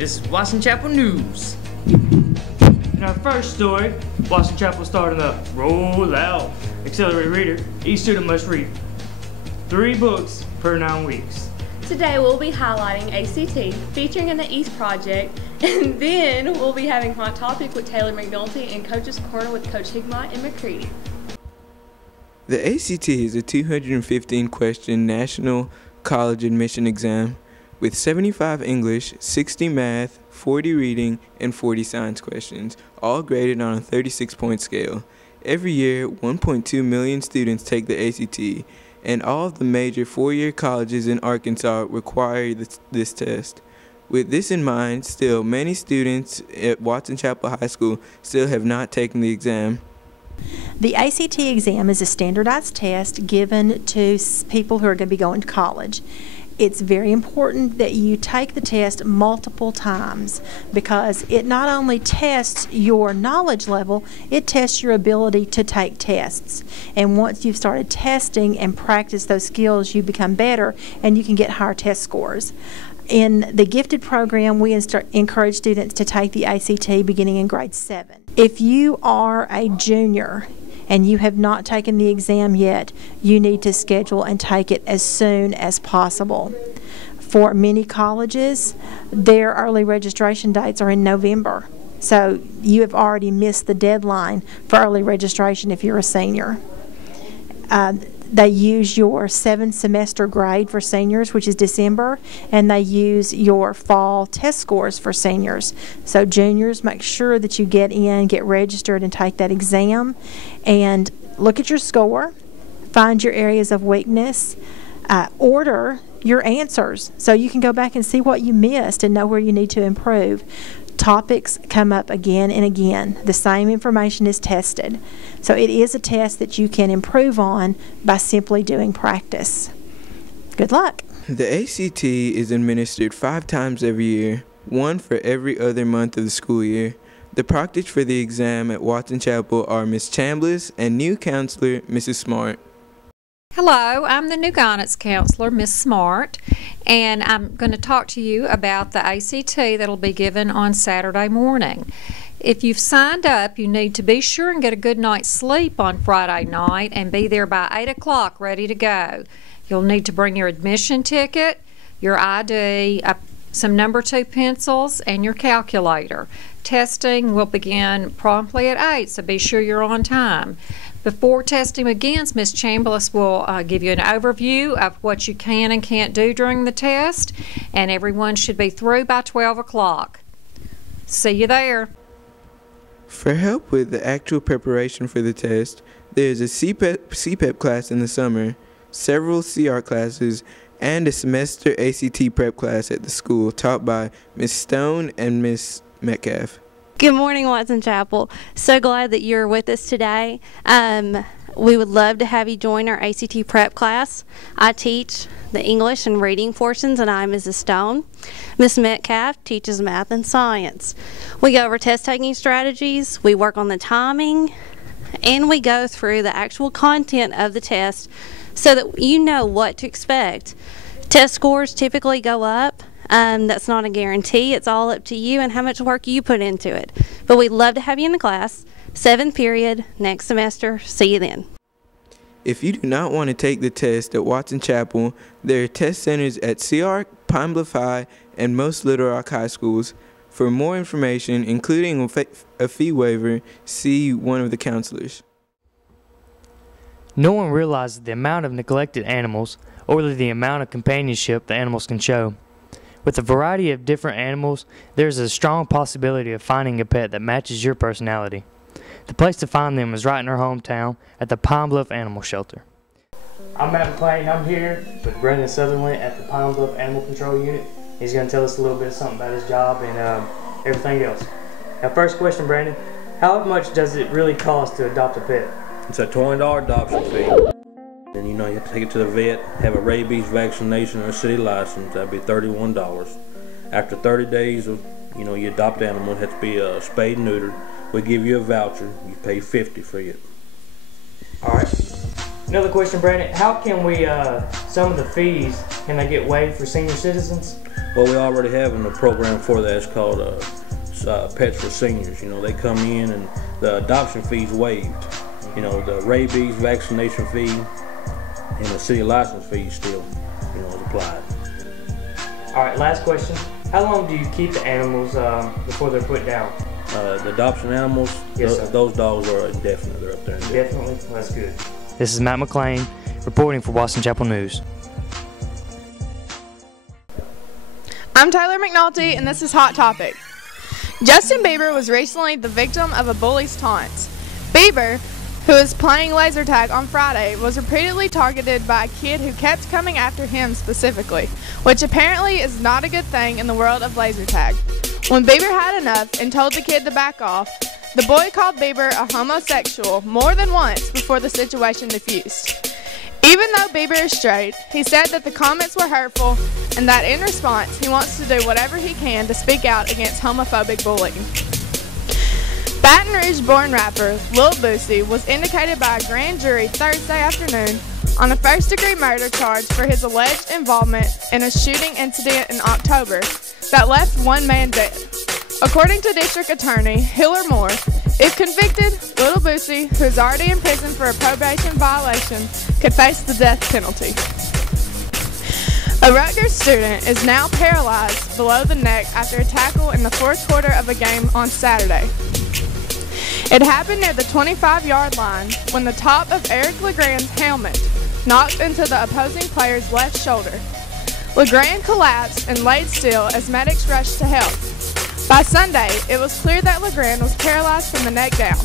This is Watson Chapel News. In our first story, Watson Chapel starting a roll out accelerated reader. Each student must read 3 books per 9 weeks. Today we'll be highlighting ACT, featuring in the EAST project, and then we'll be having Hot Topic with Taylor McNulty and Coach's Corner with Coach Higmont and McCready. The ACT is a 215-question national college admission exam with 75 English, 60 math, 40 reading, and 40 science questions, all graded on a 36-point scale. Every year, 1.2 million students take the ACT, and all of the major 4-year colleges in Arkansas require this test. With this in mind, still, many students at Watson Chapel High School still have not taken the exam. The ACT exam is a standardized test given to people who are going to be going to college. It's very important that you take the test multiple times because it not only tests your knowledge level, it tests your ability to take tests. And once you've started testing and practice those skills, you become better and you can get higher test scores. In the gifted program, we encourage students to take the ACT beginning in grade 7. If you are a junior and you have not taken the exam yet, you need to schedule and take it as soon as possible. For many colleges, their early registration dates are in November. So you have already missed the deadline for early registration if you're a senior. They use your 7-semester grade for seniors, which is December, and they use your fall test scores for seniors. So juniors, make sure that you get in, get registered, and take that exam. And look at your score, find your areas of weakness, order your answers so you can go back and see what you missed and know where you need to improve. Topics come up again and again. The same information is tested. So it is a test that you can improve on by simply doing practice. Good luck. The ACT is administered 5 times every year, 1 for every other month of the school year. The proctors for the exam at Watson Chapel are Ms. Chambliss and new counselor, Mrs. Smart. Hello, I'm the new guidance counselor, Miss Smart, and I'm going to talk to you about the ACT that'll be given on Saturday morning. If you've signed up, you need to be sure and get a good night's sleep on Friday night and be there by 8 o'clock ready to go. You'll need to bring your admission ticket, your ID, some number 2 pencils, and your calculator. Testing will begin promptly at 8, so be sure you're on time. Before testing begins, Ms. Chambliss will give you an overview of what you can and can't do during the test, and everyone should be through by 12 o'clock. See you there. For help with the actual preparation for the test, there is a CPEP class in the summer, several CR classes, and a semester ACT prep class at the school taught by Ms. Stone and Ms. Metcalf. Good morning, Watson Chapel. So glad that you're with us today. We would love to have you join our ACT prep class. I teach the English and reading portions, and I'm Mrs. Stone. Ms. Metcalf teaches math and science. We go over test taking strategies, we work on the timing, and we go through the actual content of the test so that you know what to expect. Test scores typically go up. That's not a guarantee. It's all up to you and how much work you put into it. But we'd love to have you in the class. 7th period, next semester. See you then. If you do not want to take the test at Watson Chapel, there are test centers at CR, Pine Bluff High, and most Little Rock High schools. For more information, including a fee waiver, see one of the counselors. No one realizes the amount of neglected animals or the amount of companionship the animals can show. With a variety of different animals, there's a strong possibility of finding a pet that matches your personality. The place to find them is right in our hometown at the Pine Bluff Animal Shelter. I'm Matt McClain. I'm here with Brendan Sutherland at the Pine Bluff Animal Control Unit. He's going to tell us a little bit something about his job and everything else. Now, first question, Brandon. How much does it really cost to adopt a pet? It's a $20 adoption fee. And you have to take it to the vet, have a rabies vaccination or a city license. That'd be $31. After 30 days of, you adopt animal, it has to be spayed and neutered. We give you a voucher. You pay $50 for it. All right. Another question, Brandon. How can we, some of the fees, can they get waived for senior citizens? Well, we already have a program for that. It's called Pets for Seniors. You know, they come in and the adoption fee's waived. You know, the rabies vaccination fee and the city license fee still, you know, is applied. All right, last question. How long do you keep the animals before they're put down? The adoption animals, Yes, sir. those dogs are indefinite. They're up there indefinite. Definitely? Well, that's good. This is Matt McLean reporting for Boston Chapel News. I'm Tyler McNulty, and this is Hot Topic. Justin Bieber was recently the victim of a bully's taunts. Bieber, who was playing laser tag on Friday, was repeatedly targeted by a kid who kept coming after him specifically, which apparently is not a good thing in the world of laser tag. When Bieber had enough and told the kid to back off, the boy called Bieber a homosexual more than once before the situation diffused. Even though Bieber is straight, he said that the comments were hurtful and that in response, he wants to do whatever he can to speak out against homophobic bullying. Baton Rouge-born rapper Lil Boosie was indicated by a grand jury Thursday afternoon on a first-degree murder charge for his alleged involvement in a shooting incident in October that left one man dead. According to District Attorney Hiller Moore, if convicted, Lil Boosie, who is already in prison for a probation violation, could face the death penalty. A Rutgers student is now paralyzed below the neck after a tackle in the fourth quarter of a game on Saturday. It happened near the 25-yard line when the top of Eric LeGrand's helmet knocked into the opposing player's left shoulder. LeGrand collapsed and laid still as medics rushed to help. By Sunday, it was clear that LeGrand was paralyzed from the neck down.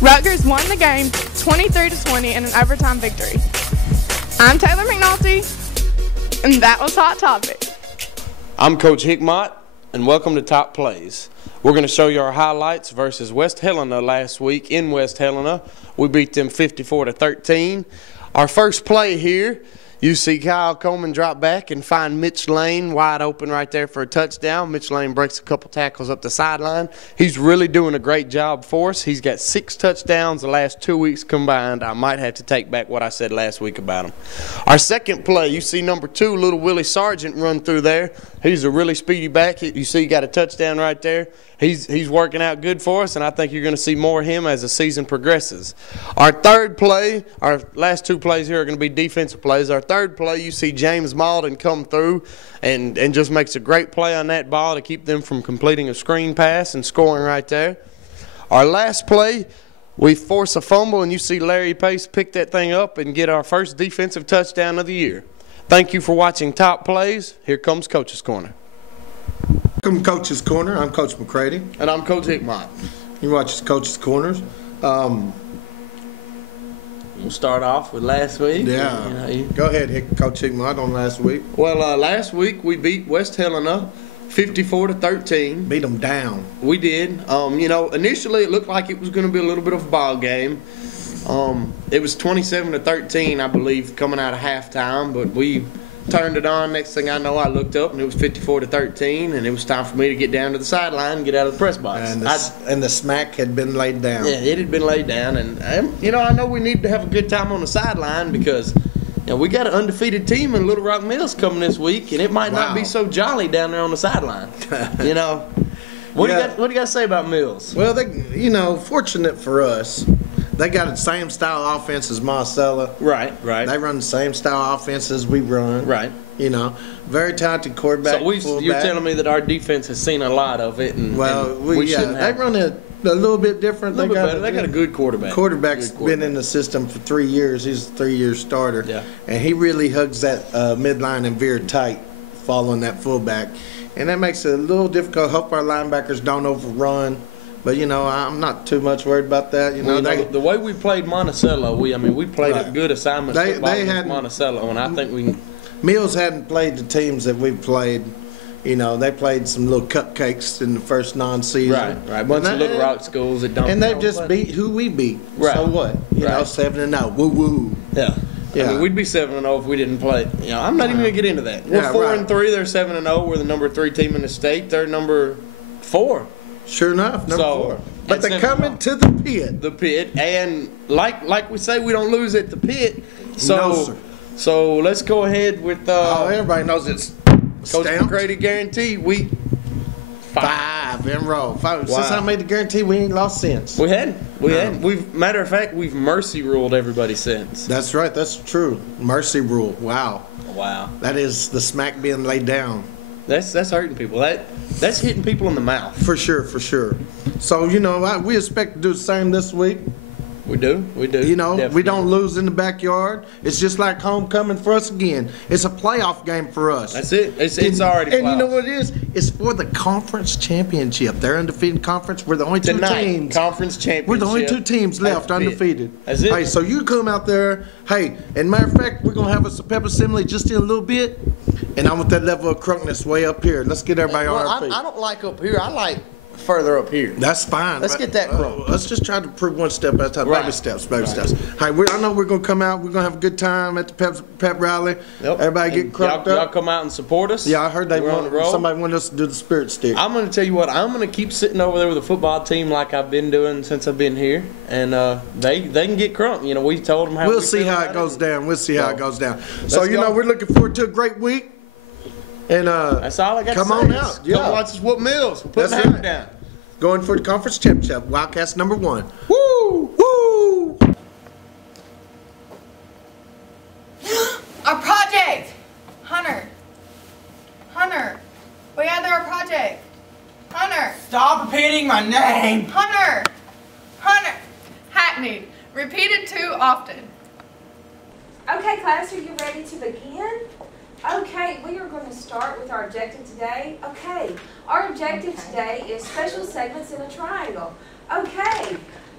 Rutgers won the game 23-20 in an overtime victory. I'm Taylor McNulty, and that was Hot Topic. I'm Coach Hickmott, and welcome to Top Plays. We're going to show you our highlights versus West Helena last week in West Helena. We beat them 54-13. Our first play here, you see Kyle Coleman drop back and find Mitch Lane wide open right there for a touchdown. Mitch Lane breaks a couple tackles up the sideline. He's really doing a great job for us. He's got 6 touchdowns the last 2 weeks combined. I might have to take back what I said last week about him. Our second play, you see number 2, little Willie Sargent run through there. He's a really speedy back. You see he got a touchdown right there. He's working out good for us, and I think you're going to see more of him as the season progresses. Our third play, our last 2 plays here are going to be defensive plays. Our third play, you see James Malden come through and just makes a great play on that ball to keep them from completing a screen pass and scoring right there. Our last play, we force a fumble, and you see Larry Pace pick that thing up and get our first defensive touchdown of the year. Thank you for watching Top Plays. Here comes Coach's Corner. Welcome to Coach's Corner. I'm Coach McCready. And I'm Coach Hickmott. You watch Coach's Corners. We'll start off with last week. Yeah. Go ahead, Coach Hickmott, on last week. Well, last week we beat West Helena 54-13. Beat them down. We did. Initially it looked like it was going to be a little bit of a ball game. It was 27-13, I believe, coming out of halftime, but we turned it on. Next thing I know, I looked up and it was 54-13, and it was time for me to get down to the sideline and get out of the press box. And the smack had been laid down. Yeah, it had been laid down, and I know we need to have a good time on the sideline because we got an undefeated team in Little Rock Mills coming this week, and it might not be so jolly down there on the sideline. What do you got to say about Mills? Well, fortunate for us, they got the same style offense as Marcella. Right. They run the same style offense as we run. Right. Very talented quarterback. So you're telling me that our defense has seen a lot of it, and we shouldn't have. They run it a little bit different. They got a good quarterback. Quarterback's been in the system for 3 years. He's a 3-year starter. Yeah. And he really hugs that midline and veer tight following that fullback. And that makes it a little difficult. Hope our linebackers don't overrun. But, I'm not too much worried about that. The way we played Monticello, we played a good assignment football against Monticello, and I think Mills hadn't played the teams that we've played. They played some little cupcakes in the first non-season. Right. Bunch of Little Rock schools that don't. And they've just beat who we beat. Right. So what? 7-0. Woo-woo. Yeah. We'd be 7-0 if we didn't play. I'm not even going to get into that. We're 4-3. They're 7-0. We're the number 3 team in the state. They're number 4. Sure enough, number 4. But they're coming to the pit. The pit, and like we say, we don't lose at the pit. So, No, sir. So let's go ahead with everybody knows it's Coach stamped. McGrady guarantee week 5 in a row. Wow. Since I made the guarantee, we ain't lost since. We hadn't. Matter of fact, we've mercy ruled everybody since. That's right. That's true. Mercy rule. Wow. Wow. That is the smack being laid down. That's hurting people. That's hitting people in the mouth. For sure. So, we expect to do the same this week. We do. We don't lose in the backyard. It's just like homecoming for us again. It's a playoff game for us. That's it. It's already And you playoffs. know what it is? It's for the conference championship. They're undefeated conference. We're the only two Tonight, teams. conference championship. We're the only two teams left That's it. undefeated. That's it. Hey, so you come out there. Hey, and matter of fact, we're going to have a pep assembly just in a little bit. And I want that level of crunkness way up here. Let's get everybody on our feet. I don't like up here. I like further up here. That's fine. Let's get that crunk. Let's just try to prove one step at a time. Right. Baby steps. Hey, I know we're going to come out. We're going to have a good time at the pep rally. Yep. Everybody get crunked y'all up. come out and support us. Yeah, I heard We're on the road. somebody wanted us to do the spirit stick. I'm going to tell you what. I'm going to keep sitting over there with the football team like I've been doing since I've been here, and they can get crunk. We told them how. We'll see how it goes down. So let's go. we're looking forward to a great week. And that's all I got come to say. on out. Yeah. Come watch us whoop Mills. We're putting That's the hammer right. down. Going for the conference championship. Wildcats number 1. Woo! Our project! Hunter, we got our project. Hunter, Stop repeating my name! Hunter, hackneyed, repeated too often. Okay, class, are you ready to begin? Okay, we are going to start with our objective today. Okay, our objective today is special segments in a triangle. Okay,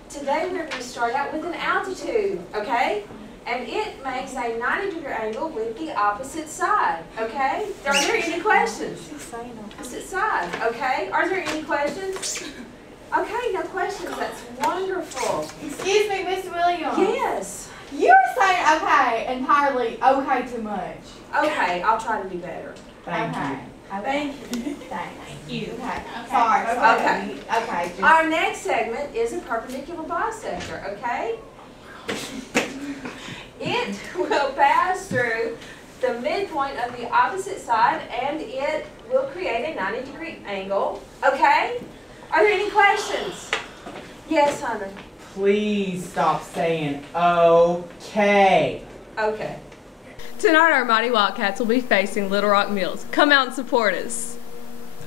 today we're going to start out with an altitude, okay? And it makes a 90-degree angle with the opposite side, okay? Are there any questions? Opposite side, okay? Are there any questions? Okay, no questions. That's wonderful. Excuse me, Miss Williams. Yes. You were saying okay entirely okay too much. Okay, I'll try to do better. Thank you. Thank you. Thank you. Okay. Sorry. Okay. Okay. Our next segment is a perpendicular bisector, okay? It will pass through the midpoint of the opposite side and it will create a 90-degree angle, okay? Are there any questions? Yes, Hunter. Please stop saying okay. Okay. Tonight, our Mighty Wildcats will be facing Little Rock Mills. Come out and support us.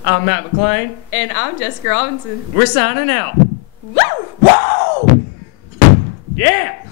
I'm Matt McClain. And I'm Jessica Robinson. We're signing out. Woo! Woo! Yeah!